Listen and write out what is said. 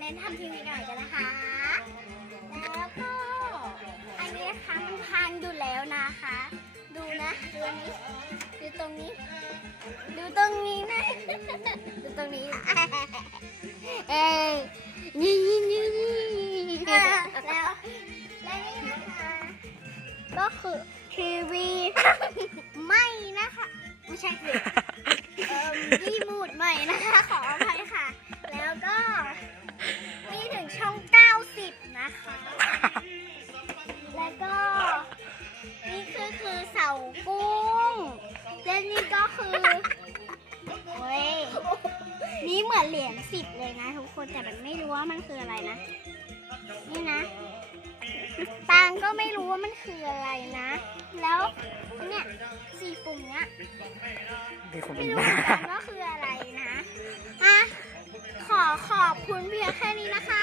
เน้นทำทีวีหน่อยกันนะคะ แล้วก็ อันนี้นะคะมันพังอยู่แล้วนะคะ ดูนะ ดูอันนี้ ดูตรงนี้ ดูตรงนี้นะ ดูตรงนี้ เอ้ยนี่นี่นี่นี่แล้วแล้วนี่นะคะ ก็คือทีวีไม่นะคะ ไม่ใช่คือเออรีโมูดใหม่นะคะ ขออภัยค่ะ แล้วก็ นี่คือคือเสากุ้ง และนี่ก็คือโอ้ยนี่เหมือนเหรียญสิบเลยนะทุกคนแต่มันไม่รู้ว่ามันคืออะไรนะ นี่นะตังก็ไม่รู้ว่ามันคืออะไรนะ แล้วเนี่ยสี่ปุ่มเนี้ยไม่รู้บ้ากันว่าคืออะไรนะอะขอขอบคุณเพียงแค่นี้นะคะ